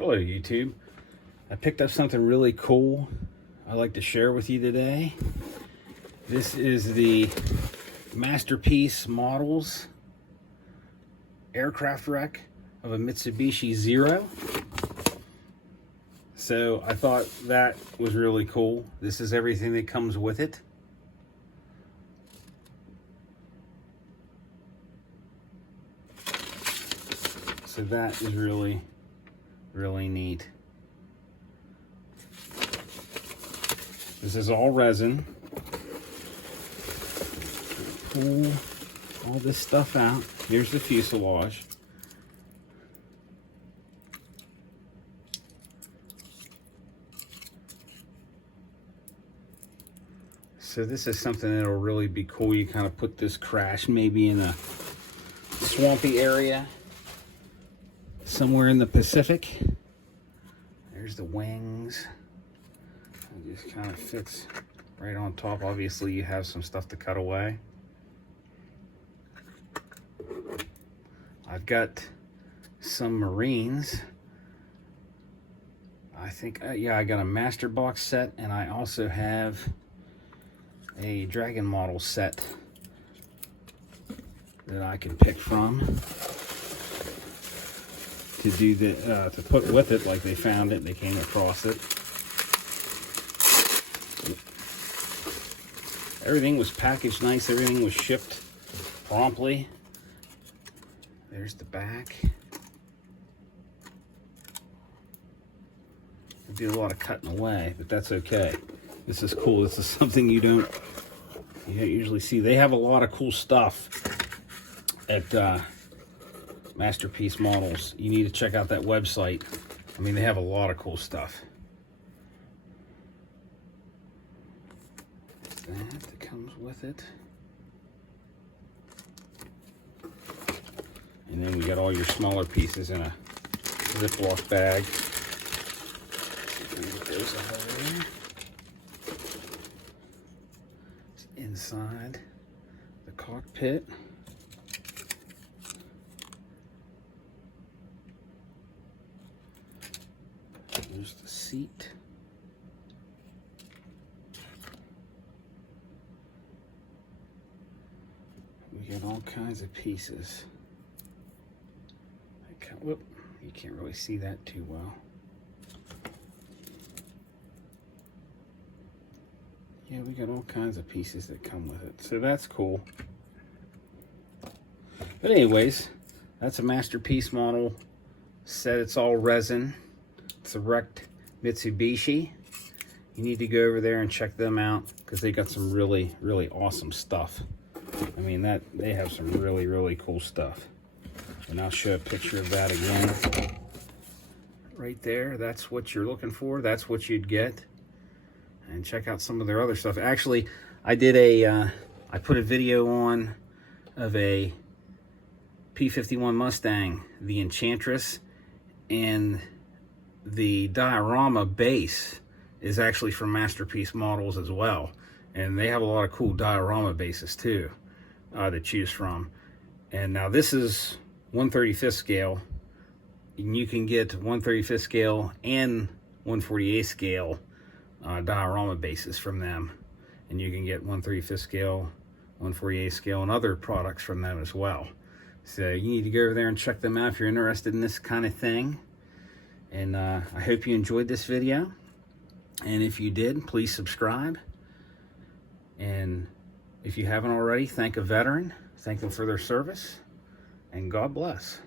Hello YouTube. I picked up something really cool I'd like to share with you today. This is the Masterpiece Models aircraft wreck of a Mitsubishi Zero. So I thought that was really cool. This is everything that comes with it. So that is really neat. This is all resin. Pull all this stuff out. Here's the fuselage. So this is something that'll really be cool. You kind of put this crash maybe in a swampy area somewhere in the Pacific. There's the wings. It just kind of fits right on top. Obviously you have some stuff to cut away. I've got some Marines. I think, yeah, I got a master box set, and I also have a Dragon model set that I can pick from to do the to put with it. Like, they found it, they came across it. Everything was packaged nice, everything was shipped promptly. There's the back. I do a lot of cutting away, but that's okay. This is cool. This is something you don't usually see. They have a lot of cool stuff at Masterpiece Models. You need to check out that website. I mean, they have a lot of cool stuff. That comes with it. And then we got all your smaller pieces in a Ziploc bag. Get those out of there. It's inside the cockpit. There's the seat. We got all kinds of pieces. Whoop, you can't really see that too well. Yeah, we got all kinds of pieces that come with it, so that's cool. But anyways, that's a Masterpiece model set. It's all resin. It's a wrecked Mitsubishi. You need to go over there and check them out because they got some really awesome stuff. I mean, that they have some really cool stuff. And I'll show a picture of that again. Right there, that's what you're looking for. That's what you'd get. And check out some of their other stuff. Actually, I did I put a video on of a P-51 Mustang, the Enchantress, and the diorama base is actually from Masterpiece Models as well. And they have a lot of cool diorama bases too to choose from. And now this is 1/35 scale, and you can get 1/35 scale and 1/48 scale diorama bases from them, and you can get 1/35 scale, 1/48 scale, and other products from them as well. So you need to go over there and check them out if you're interested in this kind of thing. And I hope you enjoyed this video, and if you did, please subscribe. And if you haven't already, thank a veteran, thank them for their service. And God bless.